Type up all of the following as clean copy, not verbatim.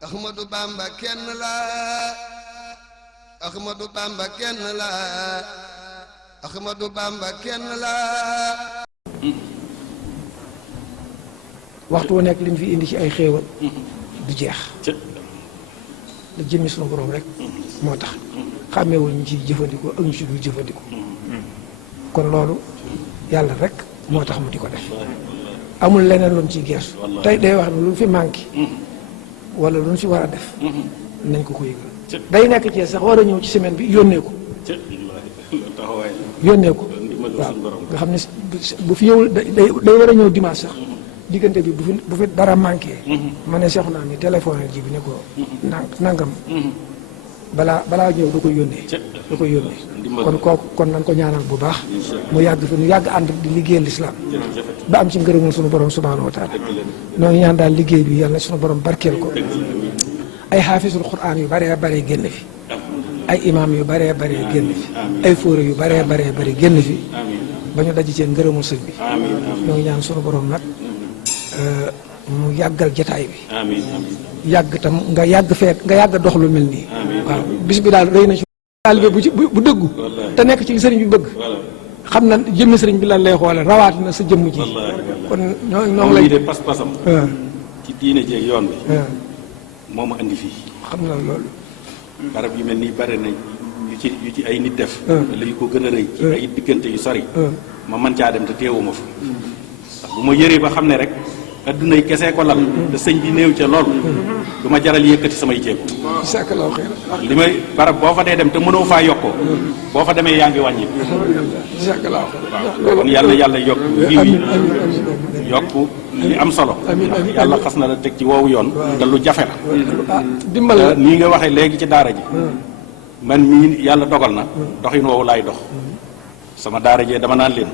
Ahmadou Bamba kenn la Ahmadou Bamba kenn la Ahmadou Bamba kenn la. waxtu wu nekk liñ fi indi ci ay xéewal du jeex la jëmmi sunu borom rek moo tax xàmmeewul ñu ci jëfandikoo ak ñu ci dul jëfandikoo kon loolu yàlla rek moo tax mu di ko def amul leneen lu mu ciy geesu tey day wax ne lu fi manqué wala lu ñu fi war a def nañ ko yëgal day nekk ci sax war a ñëw ci semaine bi yónnee ko waaw nga xam ne bu fi ñëwul day war a ñëw dimanche sax diggante bi bu fi dara manqué ma ne seexu naa ni téléphone ji bi ne ko nangam balaa ñëw du ko yónnee kon kooku kon nañ ko ñaanal bu baax mu yàgg fi nu yàgg ànd di liggéeyal lislaam ba am ci ngërëmul sunu borom subhanahu wa taala noo ngi ñaan daal liggéey bi yàlla sunu borom barkeel ko ay xaafisul quraan yu baree baree génn fi ay imaam yu baree baree génn fi ay fóore yu baree baree baree génn fi ba ñu daji seen ngërëmul sëñ bi ñoo ngi ñaan sunu borom nag mu yàggal jataay bi yàgg tam nga yàgg dox lu mel nii waaw bis bi daal rëy na ci taalibe bu dëggu te nekk ci sëriñ bi bëgg xam na jëmmi sëriñ bi lan lay xoole rawaat na sa jëmm ji kon ñoo ngi lay de pas-pasam ci diine jeeg yoon bi moo ma andi fii xam na loolu barab yu mel nii bare na yu ci ay nit def la yu ko gën a rëy ci ay diggante yu sori ma man caa dem te teewuma fa ndax bu ma yëree ba xam ne rek adduna yi kese ko lal te sëñ bi néew ca lool du ma jaral yëkkati samay jéego sakalaw xeer li may barab boo fa dee dem te mënoo faa yokkoo boo fa demee yaa ngi wàññi sakalaw waaw kon yàlla yokk yiw yi yokk li am solo yàlla xas na la teg ci woowu yoon te lu jafe la dimbal nii nga waxee léegi ci daara ji man mii yàlla dogal na doxin woowu laay dox sama daara jee dama naan leen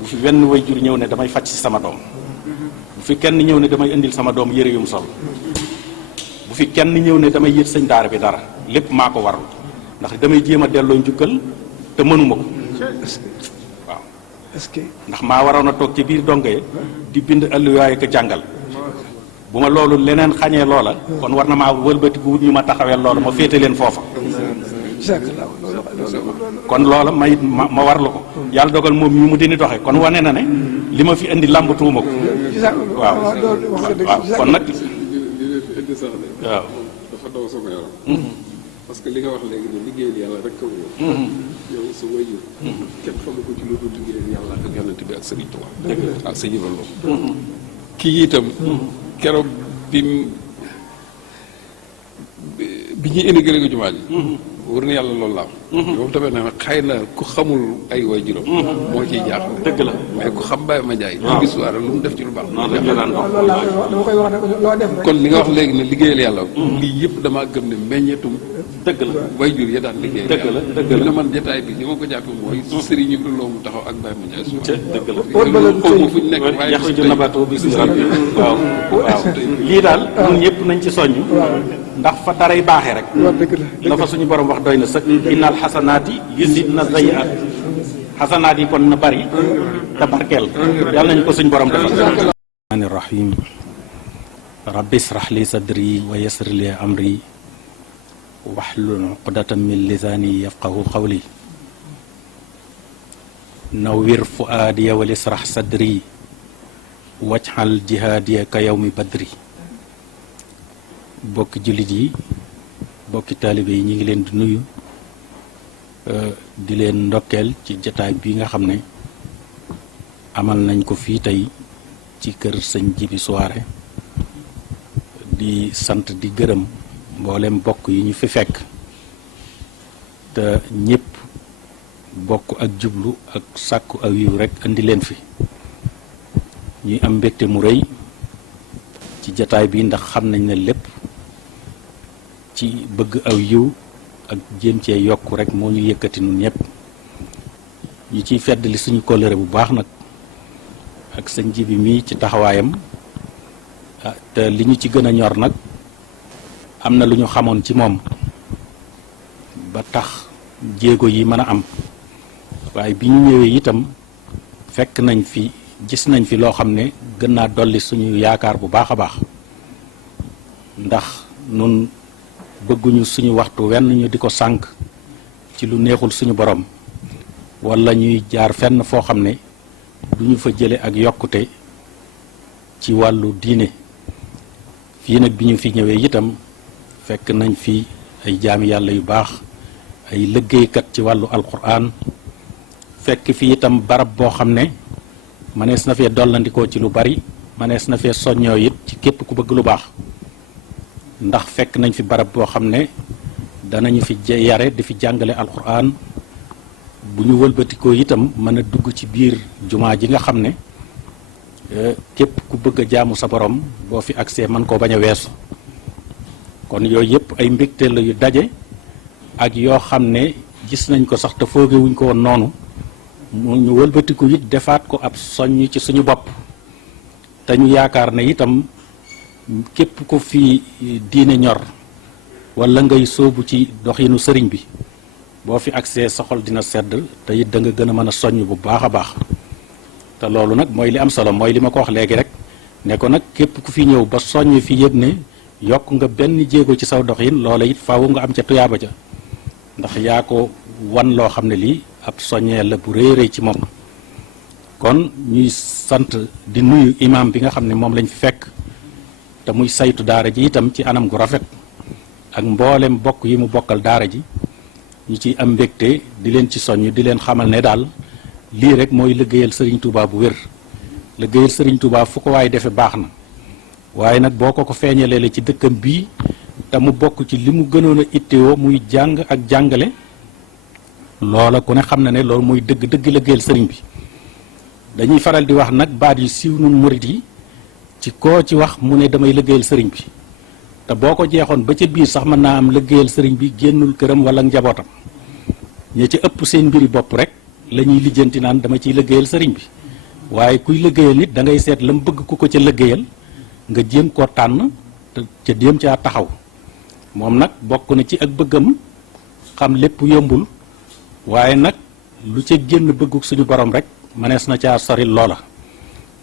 bu fi wenn way jur ñëw ne damay faj si sama doom bu fi kenn ñëw ne damay indil sama doom yëre yum sol bu fi kenn ñëw ne damay yët sëñ daara bi dara lépp maa ko warlu ndax damay jéem a delloo njukkal te mënuma ko waaw est-ce que ndax maa waroon a toog ci biir donge di bind alluwaay ko jàngal bu ma loolu leneen xañee loola kon war na maa wëlbatiku wut ñu ma taxaweel loola ma féete leen foofa kon loola ma warlu ko yàlla dogal moom ñu mu dini doxe kon wane na ne li ma fi indi làmb tuuma ko waaw kon nag waaw dafa daw sama yaram parce que li nga wax léegi ne liggéeyal yàlla rek ko wóor yow sa wayjur kenn xamu ko ci lu dul liggéeyal yàlla ak yonent bi ak Sëriñ Tuubaa ak sa jibalo kii itam keroog bi ñuy inauguré ko jumaa ji wër na yàlla loolu la am moom tamit nag xëy na ku xamul ay waajuram moo ciy jaaxle dëgg la mais ku xam Baye Mandiaye ci histoire lu mu def ci lu baax noonu la daan dox dama koy wax ne loo def rek kon li nga wax léegi ne liggéeyal yàlla lii yëpp damaa gëm ne meññeetum dëgg la waajur ya daan liggéeyal dëgg la dëgg la na man jotaay bi li ma ko jàppe mooy sëriñ ñu loo mu taxaw ak Baye Mandiaye su dëgg la xaw ma fu ñu nekk waaye yaxu ju nabato bi si rabbi waaw waaw lii daal ñun ñëpp nañ ci soññ ndax fa daray baaxee rek la fa suñu borom wax doy na sëkk innal xasanaati yuzhibna sayyi'aat xasanaat yi kon na bari te barkeel yàlla nañu ko suñu borom defal rahmaani rahim rabbi israh li sadri wa yassir li amri wahlul uqdatan min lisaani yafqahu qawli nawwir fuaadiya wal israh sadri waj'al jihaadiya ka yawmi badri bokki jullit yi bokki taalibe yi ñu ngi leen di nuyu di leen ndokkeel ci jataay bi nga xam ne amal nañ ko fii tey ci kër sëñ Jibi Souaré di sant di gërëm mboolem bokk yi ñu fi fekk te ñépp bokk ak jublu ak sàkku aw yiw rekk indi leen fi ñuy am mbégte mu rëy ci jataay bi ndax xam nañ ne lépp ci bëgg aw yiw ak jéem cee yokk rek moo ñu yëkkati nun ñëpp ñu ciy feddali suñu kóllëre bu baax nag ak sëñ Jibi mii ci taxawaayam te li ñu ci gën a ñor nag am na lu ñu xamoon ci moom ba tax jéego yi mën a am waaye bi ñu ñëwee itam fekk nañ fi gis nañ fi loo xam ne gën naa dolli suñu yaakaar bu baax a baax ndax nun bëgguñu suñu waxtu wenn ñu di ko sànk ci lu neexul suñu borom wala ñuy jaar fenn foo xam ne duñu fa jële ak yokkute ci wàllu diine. fii nag bi ñu fi ñëwee itam fekk nañ fi ay jaami yàlla yu baax ay liggéeykat ci wàllu alquran fekk fi itam barab boo xam ne manees na fee dollandikoo ci lu bari manees na fee soññoo it ci képp ku bëgg lu baax ndax fekk nañ fi barab boo xam ne danañu fi yare di fi jàngale alquran bu ñu wëlbatikoo itam mën a dugg ci biir jumaa ji nga xam ne képp ku bëgg a jaamu sa borom boo fi agsee man koo bañ a weesu kon yooyu yëpp ay mbégte la yu daje ak yoo xam ne gis nañ ko sax te foogewuñ ko woon noonu ñu wëlbatiku it defaat ko ab soññ ci suñu bopp te ñu yaakaar ne itam képp ko fi diine ñor wala ngay sóobu ci doxinu sëriñ bi boo fi agsee sa xol dina sedd te it da nga gën a mën a soññ bu baax a baax te loolu nag mooy li am solo mooy li ma ko wax léegi rek ne ko nag képp ku fi ñëw ba soññ fi yëg ne yokk nga benn jéego ci saw doxin loola it faaw nga am ca tuyaaba ja ndax yaa ko wan loo xam ne lii ab soññee la bu rëy rëy ci moom. kon ñuy sant di nuyu imam bi nga xam ne moom lañ fi fekk te muy saytu daara ji itam ci anam gu rafet ak mboolem bokk yi mu bokkal daara ji ñu ciy am mbégte di leen ci soññ di leen xamal ne daal lii rek mooy liggéeyal Serigne Touba bu wér liggéeyal Serigne Touba fu ko waaye defe baax na waaye nag boo ko feeñalee la ci dëkkam bii te mu bokk ci li mu gënoon a ittewoo muy jàng ak jàngale loola ku ne xam na ne loolu mooy dëgg liggéeyal sëriñ bi. dañuy faral di wax nag baat yu siiw nun murit yi ci koo ci wax mu ne damay liggéeyal sëriñ bi te boo ko jeexoon ba ca biir sax mën naa am liggéeyal sëriñ bi génnul këram wala njabootam ña ci ëpp seen mbiri bopp rek la ñuy lijjanti naan dama ciy liggéeyal sëriñ bi waaye kuy liggéeyal nit da ngay seet la mu bëgg ku ko ca liggéeyal nga jéem koo tànn te ca jéem caa taxaw moom nag bokk na ci ak bëggam xam lépp yombul waaye nag lu ca génn bëggu suñu borom rek mënees na caa sori loola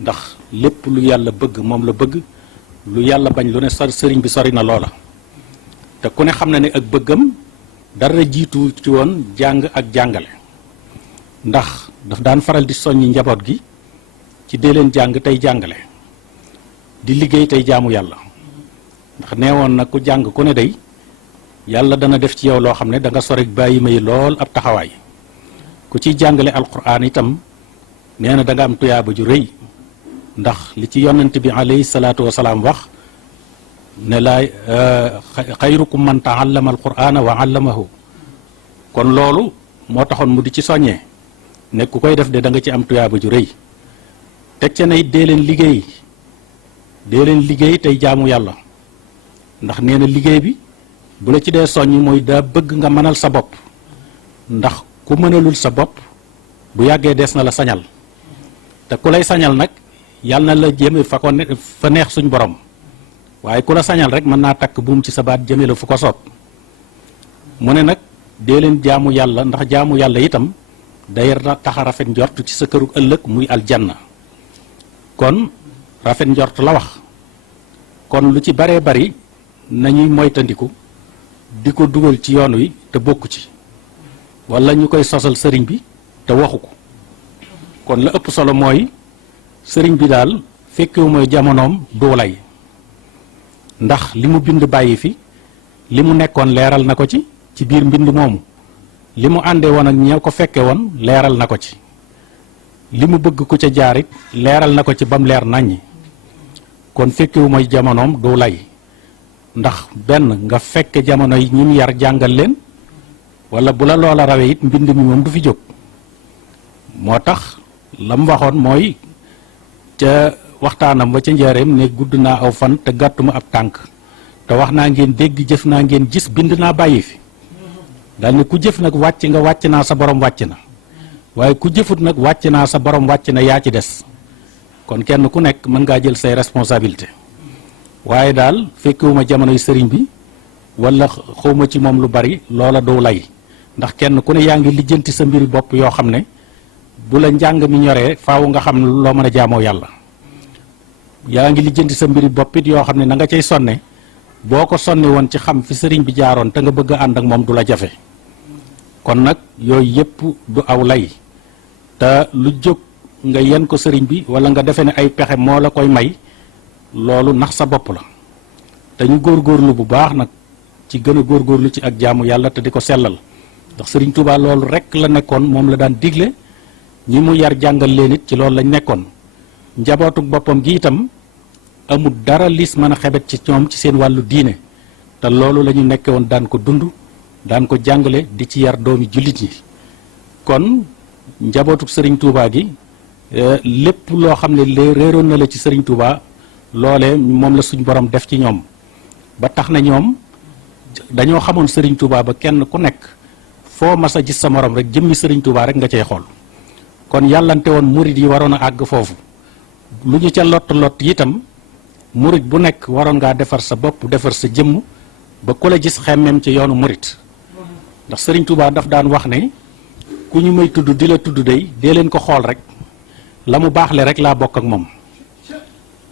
ndax lépp lu yàlla bëgg moom la bëgg lu yàlla bañ lu ne sëriñ bi sori na loola te ku ne xam na ne ak bëggam dara jiitu ci woon jàng ak jàngale ndax daf daan faral di soññi njaboot gi ci dee leen jàng tey jàngale di liggéey tey jaamu yàlla ndax nee woon na ku jàng ku ne day yàlla dana def ci yow loo xam ne da nga sori bàyyi may lool ab taxawaay ku ciy jàngale alquran itam nee na da nga am tuyaaba ju rëy ndax li ci yonent bi alayhi salaatu wasalaam wax ne laay xayrukum man taallama alqurana wa allamahu kon loolu moo taxoon mu di ci soññee ne ku koy def de da nga ci am tuyaaba ju rëy teg ca ne it dee leen liggéey tey jaamu yàlla ndax nee na liggéey bi bu la ci dee soññ mooy daa bëgg nga mënal sa bopp ndax ku mënalul sa bopp bu yàggee des na la sañal te ku lay sañal nag yàlla na la jëme fa neex suñ borom waaye ku la sañal rek mën naa takk buum ci sa baat jëme la fu ko soob mu ne nag dee leen jaamu yàlla ndax jaamu yàlla itam day tax a rafet njort ci sa këru ëllëg muy aljanna kon rafet njort la wax kon lu ci baree bari nañuy moytandiku di ko dugal ci yoon wi te bokku ci wala ñu koy sosal sëriñ bi te waxu ko kon la ëpp solo mooy sëriñ bi daal fekkewu mooy jamonoom duulay ndax li mu bind bàyyi fi li mu nekkoon leeral na ko ci biir mbind moomu li mu àndee woon ak ña ko fekke woon leeral na ko ci li mu bëgg ku ca jaarit leeral na ko ci bam leer naññi kon fekkewu mooy jamonoom duulay ndax benn nga fekke jamono yi ñi mu yar jàngal leen wala bu la loola rawee it mbind mi moom du fi jóg moo tax la mu waxoon mooy ca waxtaanam ba ca njaareem ne gudd naa aw fan te gàttuma ab tànk te wax naa ngeen dégg jëf naa ngeen gis bind naa bàyyi fi daal ne ku jëf nag wàcc nga wàcc naa sa borom wàcc na waaye ku jëfut nag wàcc naa sa borom wàcc na yaa ci des kon kenn ku nekk mën ngaa jël say responsabilité waaye daal fekkewuma jamonoy sëriñ bi wala xawma ci moom lu bari loola doo lay ndax kenn ku ne yaa ngi lijjanti sa mbiri bopp yoo xam ne bu la njàng mi ñoree faaw nga xam ne loo mën a jaamoo yàlla yaa ngi lijjanti sa mbiri bopp it yoo xam ne na nga cay sonne boo ko sonni woon ci xam fi sëriñ bi jaaroon te nga bëgg a ànd ak moom du la jafe kon nag yooyu yëpp du aw lay te lu jóg nga yen ko sëriñ bi wala nga defe ne ay pexe moo la koy may loolu nax sa bopp la te ñu góorgóorlu bu baax nag ci gën a góorgóorlu ci ak jaamu yàlla te di ko sellal ndax sëriñ Touba loolu rek la nekkoon moom la daan digle ñi mu yar jàngal leen it ci loolu lañ nekkoon njabootuk boppam gi itam amul dara lis mën a xebet ci ñoom ci seen wàllu diine te loolu la ñu nekke woon daan ko dund daan ko jàngale di ci yar doomi jullit ñi kon njabootuk sëriñ Touba gi lépp loo xam ne réeroon na la ci sëriñ Touba loole moom la suñ borom def ci ñoom ba tax na ñoom dañoo xamoon sëriñ Touba ba kenn ku nekk foo mas a gis sa morom rek jëmmi sëriñ Touba rek nga cay xool kon yàllante woon murit yi waroon a àgg foofu lu ñu ca lott itam murit bu nekk waroon ngaa defar sa bopp defar sa jëmm ba ku la gis xemmeem ci yoonu murit ndax sëriñ Touba daf daan wax ne ku ñu may tudd di la tudd day dee leen ko xool rek la mu baaxle rek laa bokk ak moom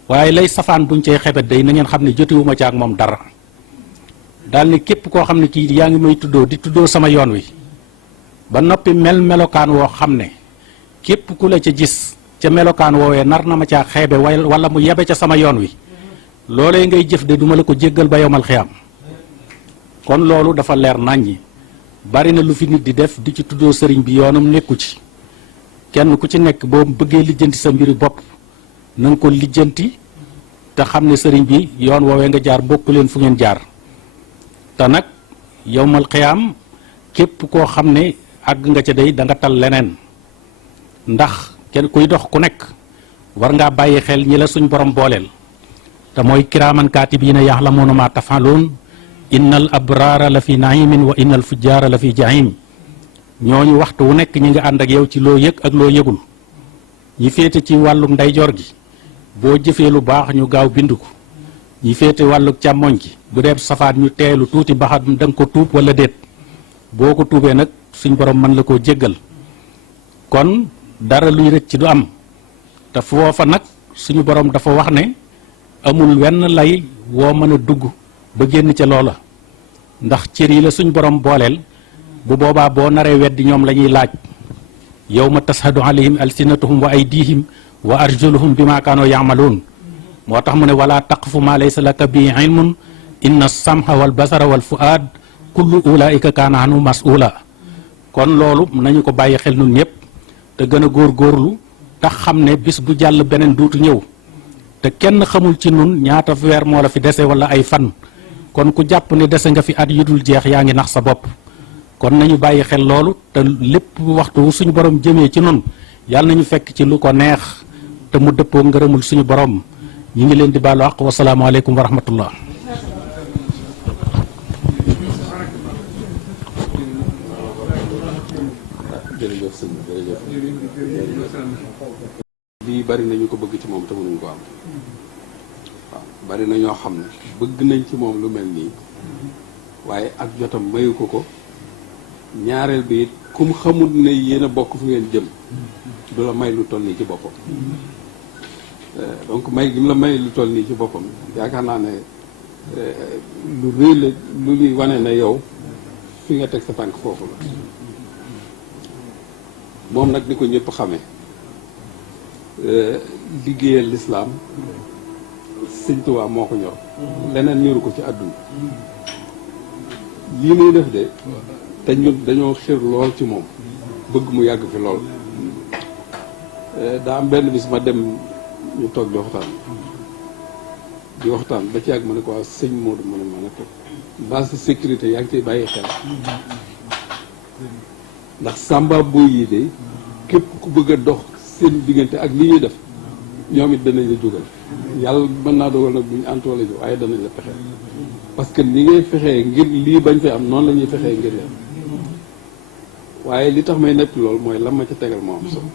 waaye lay safaan buñ cay xebet day na ngeen xam ne jotewuma ca ak moom dara daal ne képp koo xam ne kii yaa ngi may tuddoo di tuddoo sama yoon wi ba noppi melokaan woo xam ne képp ku la ca gis ca melokaan woowee nar na ma caa xeebe wala mu yebe ca sama yoon wi loolee ngay jëf de duma la ko jéggal ba yowmal xiyaam kon loolu dafa leer naññi bari na lu fi nit di def di ci tuddoo sëriñ bi yoonam nekku ci kenn ku ci nekk boo bëggee lijjanti sa mbiri bopp na nga ko lijjanti te xam ne sëriñ bi yoon woowee nga jaar bokk leen fu ngeen jaar te nag yowmal xiyaam képp koo xam ne àgg nga ca day da nga tal leneen ndax kenn kuy dox ku nekk war ngaa bàyyi xel ñi la suñ borom booleel te mooy kiraaman kaatibiina yaxlamuuna maa tafaluun innal abraara la fi naimin wa innal fujjaara la fi jahim ñooñu waxtu wu nekk ñi nga ànd ak yow ci loo yëg ak loo yëgul ñi féete ci wàlluk ndeyjoor gi boo jëfee lu baax ñu gaaw bind ko ñi féete wàlluk càmmoñ gi bu dee safaat ñu teelu tuuti ba xam da nga ko tuub wala déet boo ko tuubee nag suñ borom mën la koo jéggal kon dara luy rëcc du am te foofa nag suñu borom dafa wax ne amul wenn lay woo mën a dugg ba génn ca loola ndax cër yi la suñ borom booleel bu boobaa boo naree weddi ñoom la ñuy laaj yawma tashhadu alayhim alsinatuhum wa aydihim wa arjuluhum bima kaanu yaamaluun moo tax mu ne wala taqfu ma laysa laka bi ilmun inna samha wal basara wal fuaad kullu ulaika kaana anhu mas'ula kon loolu nañu ko bàyyi xel nun ñëpp te gën a góorgóorlu tax xam ne bis bu jàll beneen duutu ñëw te kenn xamul ci nun ñaata weer moo la fi dese wala ay fan kon ku jàpp ne dese nga fi at yu dul jeex yaa ngi nax sa bopp kon nañu bàyyi xel loolu te lépp waxtu suñu borom jëmee ci nun yàlla nañu fekk ci lu ko neex te mu dëppoo ngërëmul suñu borom ñi ngi leen di baalu àq wasalaamaaleykum wa rahmatullah jërëjëf sëñ bi jërëjëf lii bari na ñu ko bëgg ci moom te mënuñ ko am waaw bari na ñoo xam ne bëgg nañ ci moom lu mel nii waaye ak jotam mayu ko ñaareel bi it kum xamul ne yéen a bokk fu ngeen jëm du la may lu toll nii ci boppam donc may gi mu la may lu toll nii ci boppam yaakaar naa ne lu rëy la lu ñuy wane na yow fi nga teg sa tànk foofu la moom nag ni ko ñëpp xamee liggéeyal lislaam sëñ Tuubaa moo ko ñor leneen ñoru ko ci àdduna lii muy def de te ñun dañoo xir lool ci moom bëgg mu yàgg fi lool daa am benn bis ma dem ñu toog di waxtaan ba ci yàgg ma ne ko waaw sëñ Modou ma ne ko base de sécurité yaa ngi ciy bàyyi xel ndax sàmba boy yi de képp ku bëgg a dox seen diggante ak li ñuy def ñoom it danañ la jógal yàlla mën naa dogal nag duñu antoole ji waaye danañ la fexe parce que ni ngay fexee ngir lii bañ fi am noonu la ñuy fexee ngir leen waaye li tax may netti loolu mooy lan ma ca tegal moo am solo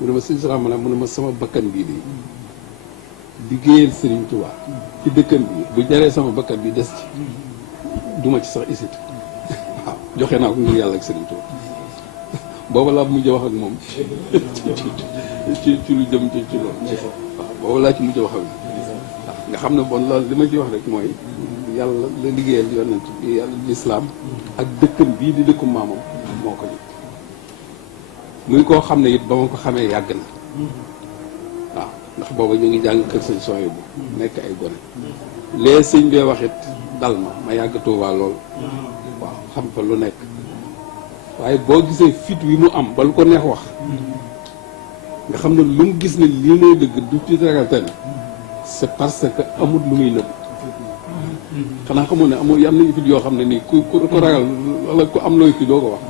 mu ne ma sëñ Sara mu ne ma sama bakkan bii di liggéeyal Sëriñ Tuubaa ci dëkkan bi bu jaree sama bakkan bi des ci duma ci sax isit waaw joxe naa ko ngir yàlla ak Sëriñ Tuubaa booba laa mujj wax ak moom ci lu jëm ci loolu waaw booba laa ci mujj wax ak moom nga xam ne bon loolu li ma ci wax rek mooy yàlla la liggéeyal yonent bi yàlla lislaam ak dëkkam bii di dëkku maamam moo ko nit muy koo xam ne it ba ma ko xamee yàgg na waaw ndax booba ñu ngi jàng kër sëñ sooy bu nekk ay gone lee sëñ bee wax it dal ma yàgg Tuubaa lool waaw xam fa lu nekk waaye boo gisee fit wi mu am ba lu ko neex wax nga xam ne lu mu gis ne lii lay dëgg du ci ragal tamit c'est parce que amul lu muy nëbb xanaa xamul ne amul yam nañu fit yoo xam ne nii ku ko ragal wala ku am looy fi doo ko wax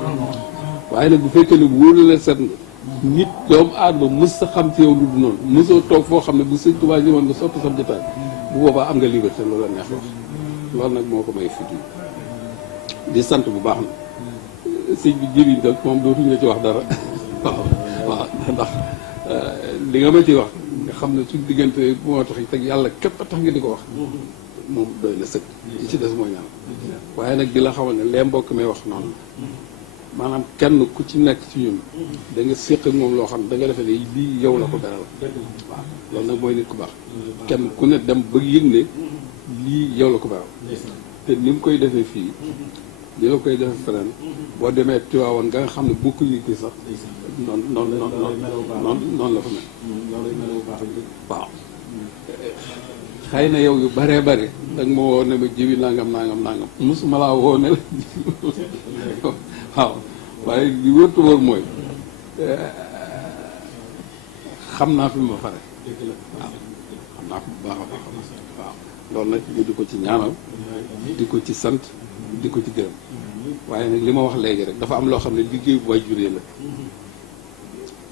waaye nag bu fekkee ne wóolu la set nga nit doomu aadama mës sa xam ci yow lu du noonu mësoo toog foo xam ne bu sëñ Tuubaa ñëwoon nga sotti sa jotaay bu boobaa am nga liberté loolu la neex wax loolu nag moo ko may fit yi di sant bu baax na sëñ bi jëriñ nag moom dootuñu la ci wax dara waaw ndax li nga ma ci wax nga xam ne suñ diggante moo tax teg yàlla képp a tax nga di ko wax moom doy na sëkk li ci des mooy ñaan waaye nag di la xamal ne lee mbokk may wax noonu maanaam kenn ku ci nekk ci ñun da nga séq ak moom loo xam ne da nga defee ne lii yow la ko beral waaw loolu nag mooy nit ku baax kenn ku ne dem ba yëg ne lii yow la ko beral te ni mu koy defee fii li la koy defee feneen boo demee Tiwaawan nga xam ne bokkuñu kii sax noonu la fa mel waaw xëy na yow yu baree bare danga ma woo ne ma jiwi nangam mosuma laa woo ne la waaw waaye li wërtu wër mooy xam naa fi ma fare waaw xam naa fi bu baax a baax waaw loolu nag ñu di ko ci ñaanal di ko ci sant di ko ci gërëm waaye nag li ma wax léegi rek dafa am loo xam ne liggéeyu waajur la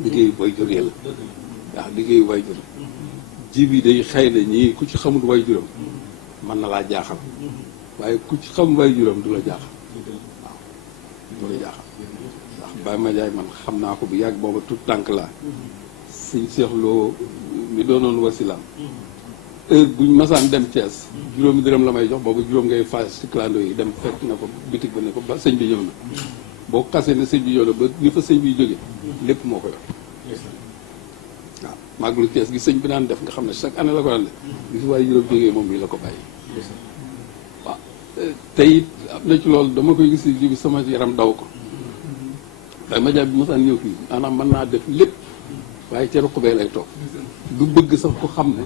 liggéeyu waajur la waaw liggéeyu waajur ji bi day xëy na ñii ku ci xamul waajuram mën na laa jaaxal waaye ku ci xam waajuram du la jaaxal waaw du la jaaxal ndax Baye Madiaye man xam naa ko bu yàgg booba tout tànk laa sëñ Cheikh Lo mi doonoon wasilaam heure buñ masaan dem Thiès juróomi dërëm la may jox boobu juróom ngay faas ci clando yi dem fekk na ko bitig ba ne ko ba sëñ bi ñëw na boo xasee ne sëñ bi ñëw na ba ni fa sëñ bi jóge lépp moo ko yor waaw màggalu Thiès gi sëñ bi daan def nga xam ne chaque année la ko daan def gi fi waaye juróom jógee moom bi la ko bàyyi waaw te it am na ci loolu dama koy gis ji bi sama yaram daw ko Baye Madiaye bi masaan ñëw fii maanaam mën naa def lépp waaye ca ruq bee lay toog du bëgg sax ko xam ne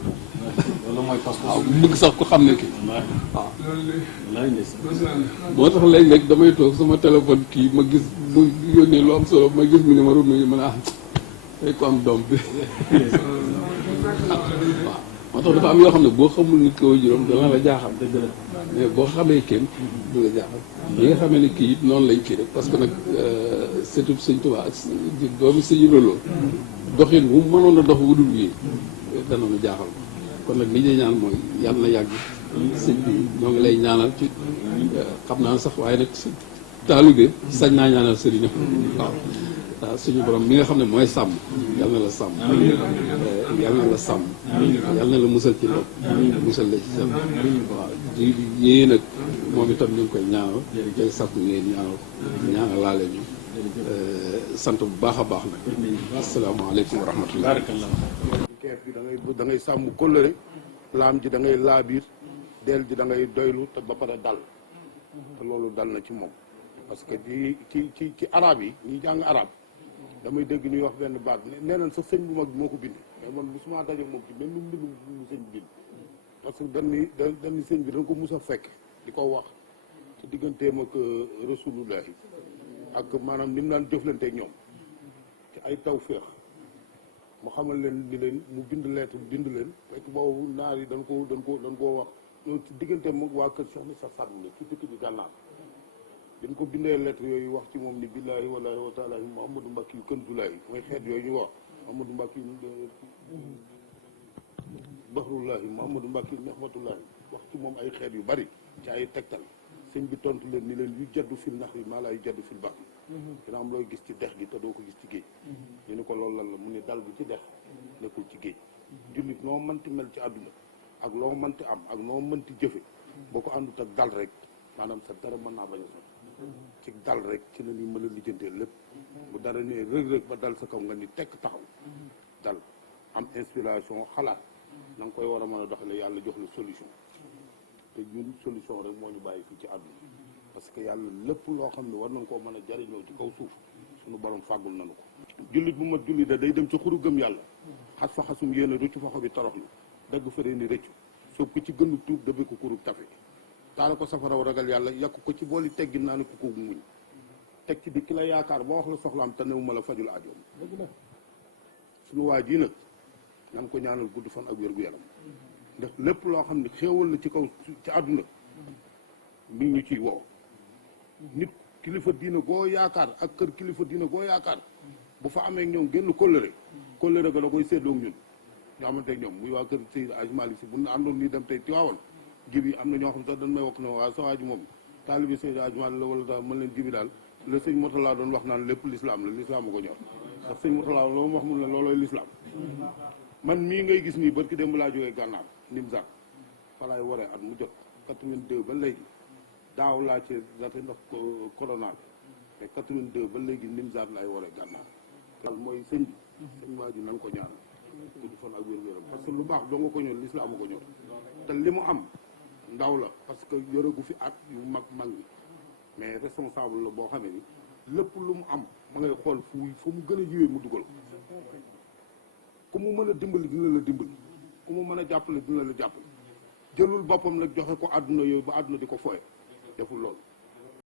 waaw du bëgg sax ko xam ne kii waaw moo tax léeg-léeg damay toog sama téléphone kii ma gis mu yónnee lu am solo ma gis mu numéro mi mën a tey ko am doom bi waaw moo tax dafa am yoo xam ne boo xamul nit ko juróom dana la jaaxal mais boo xamee kenn du la jaaxal yi nga xamee ne kii it noonu lañ kii rek parce que nag sëtub sëñ Tuubaa ak doomu sëñ Rollo doxin bu mu mënoon a dox wudul bii danoonu jaaxal kon nag li ñuy ñaan mooy yàlla na yàgg sëñ bi ñoo ngi lay ñaanal ci xam naa sax waaye nag taalibe sañ naa ñaanal sëriñam waaw waaw suñu borom mi nga xam ne mooy sàmm yàlla na la sàmm yàlla na la sàmm yàlla na la musal ci ndox musal la ci sàmm waaw di ñii nag moom itam ñu ngi koy ñaanal day sàkku ngeen ñaanal laale ñu sant bu baax a baax nag asalaamaaleykum wa rahmatullah keef gi da ngay sàmm kóllëre laam ji da ngay laabiir deel ji da ngay doylu te ba pare dal te loolu dal na ci moom parce que ci arab yi ñi jàng arab damay dégg ñuy wax benn baat nee nañ sax sëñ bu mag bi moo ko bind mais man mosuma daje moom ci même mbind mu sëñ bi bind parce que dañ ni sëñ bi dañ ko mus a fekk di ko wax ci digganteem ak rasulullah ak maanaam ni mu daan jëflanteeg ñoom ci ay tawféex mu xamal leen ni leen mu bind lettre bind leen fekk boobu naar yi dañ koo wax loolu ci digganteem ak waa kër soxna sa sàmm la ci dëkk bi gànnaar dañ ko bindee lettre yooyu wax ci moom ni billaahi walaahi wa taala Muhammadu Mbàkke yu kën dulaay mooy xeet yooyu ñu wax Muhammadu Mbàkke baxrullaahi Muhammadu Mbàkke nexmatullaahi wax ci moom ay xeet yu bari ci ay tegtal sëñ bi tontu leen ni leen yu jaddu fil nax yi maa laa yu jaddu fil bax dina am looy gis ci dex gi te doo ko gis ci géej ñu ni ko loolu lan la mu ni dal bu ci dex nekkul ci géej jullit noo mënti mel ci àdduna ak loo mënti am ak noo mënti jëfe boo ko àndut ak dal rek maanaam sa dara mën naa bañ a ci dal rek ci la ñuy mën a lijjantee lépp bu dara ne rëg-rëg ba dal sa kaw nga ni tekk taxaw dal am inspiration xalaat na nga koy war a mën a doxale yàlla jox la solution te ñun solution rek moo ñu bàyyi fii ci àdduna parce que yàlla lépp loo xam ne war nañ koo mën a jariñoo ci kaw suuf suñu borom fàggul nañu ko jullit bu mat jullit da day dem ci xuru gëm yàlla xas fa xasum yéen a rëccu fa xobi toroxlu dagg fëree ni rëccu soob ko ci gënu tuub dëbbe ko kurub tafe taala ko safaraw ragal yàlla yàq ko ci booli teggin naa ne ko ko muñ teg ci di ki la yaakaar boo wax la soxlaam te newuma la fajul aajoom suñu waa ji nag nan ko ñaanal gudd fan ak wér-gu-yaram ndax lépp loo xam ne xéewal la ci kaw ci àdduna mi ngi ñu ciy woo nit kilifa diina goo yaakaar ak kër kilifa diina goo yaakaar bu fa amee ñoom génn kóllëre ga da koy séddoo ñun ñu amante ak ñoom muy waa kër Seydi Hadji Malick Sy bu ñu àndoon nii dem tey Tiwaawan jibi am na ñoo xam sax dañ may wax ne waa sa waa ji moom taalibi Seydi Hadji Malick la wala daal mën leen jibi daal la sëñ Mourtala doon wax naan lépp l'islam la l'islam a ko ñor ndax sëñ Mourtala loolu wax mun la loolooy l'islam man mii ngay gis nii barki démb laa jógee gànnaar Nimzaat fa laay waree at mu jot 82 ba léegi daaw laa ci date ndax corona bi te 82 ba léegi Nimzaat laay waree gànnaar dal mooy sëñ bi sëñ waa ji nan ko ñaanal gudd fan ak wér-gu-yaram parce que lu baax doo nga ko ñor l'islam a ko ñor te li mu am ndaw la parce que yoragu fi at yu mag ñi mais responsable la boo xamee ni lépp lu mu am ma ngay xool fu mu gën a jiwee mu dugal ku mu mën a dimbali dina la dimbali ku mu mën a jàppale dina la jàppale jëlul boppam nag joxe ko àdduna yooyu ba àdduna di ko foye deful loolu